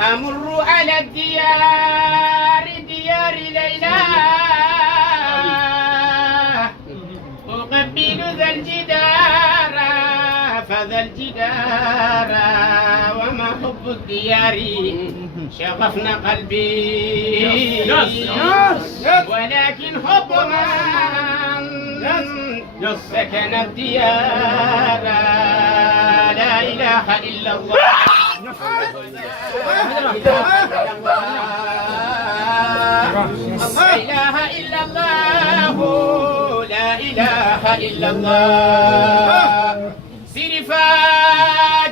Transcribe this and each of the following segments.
أمر على ديار ليلى أقبل ذا الجدار فذا الجدار وما حب الديار شغفنا قلبي ولكن حب من سكن الديار لا إله إلا الله لا إله إلا الله لا إله إلا الله سيرفا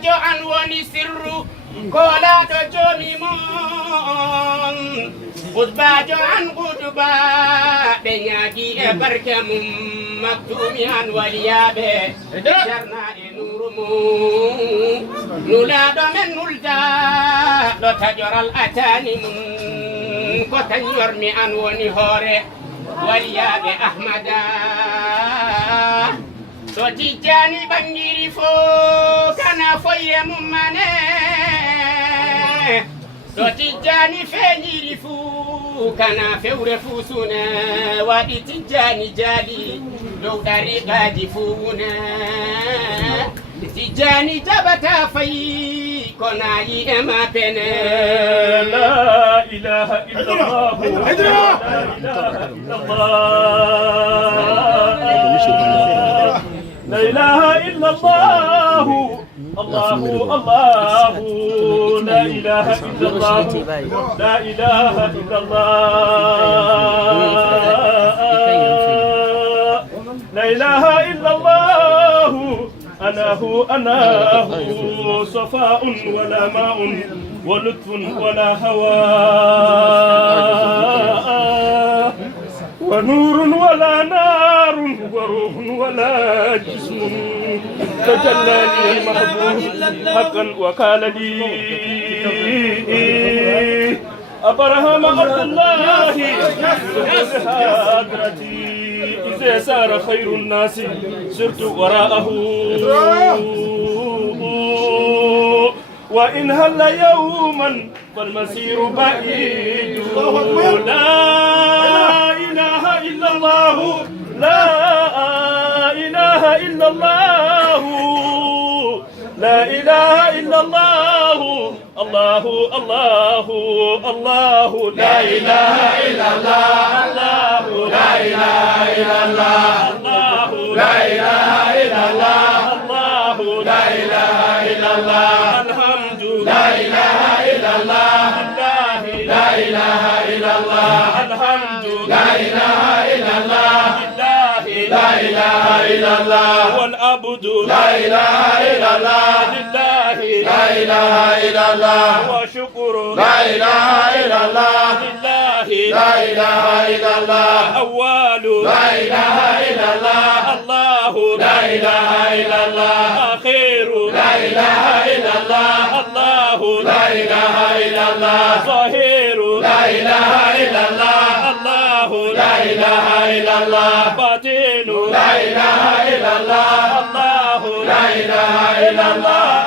جوعا ونسر كولا دجومي مون قطبا جوعا قطبا بنياكي بركم مكتوميان وليابي جرنا نورمون نولاد من نولدا لو تجر الأتاني من كتن يرمي أن ونهوري وليابي أحمدا سوتيجاني بنجيري فو كان فوي مماني سوتيجاني فنجيري فو كان فور فوسنا وادي تيجاني جالي لو داري غادي فونا تيجاني جبتا في كوناي اما بين لا إله إلا الله لا إله إلا الله لا إله إلا الله الله الله لا إله إلا الله لا إله إلا الله لا إله إلا الله أنا هو صفاء ولا ماء ولطف ولا هواء ونور ولا نار وروح ولا جسم تجلى لي المحبوب حقا وقال لي أبرهام عبد الله هادرتي إذا سار خير الناس سرت وراءه وإن هل يوما فالمسير بعيد لا إله إلا الله لا إله إلا الله لا إله إلا الله الله الله الله لا إله إلا الله الله لا إله إلا الله الله لا إله إلا الله الله لا إله إلا الله الحمد لا إله إلا الله الله لا إله إلا الله الحمد لا إله إلا الله الله لا إله إلا الله والعبد لا إله إلا الله لله لا إله إلا الله وشكر لا إله إلا الله لله لا إله إلا الله أول لا إله إلا الله الله لا إله إلا الله آخر لا إله إلا الله الله لا إله إلا الله ظاهر لا إله إلا الله الله لا إله إلا الله باطن لا إله إلا الله الله لا إله إلا الله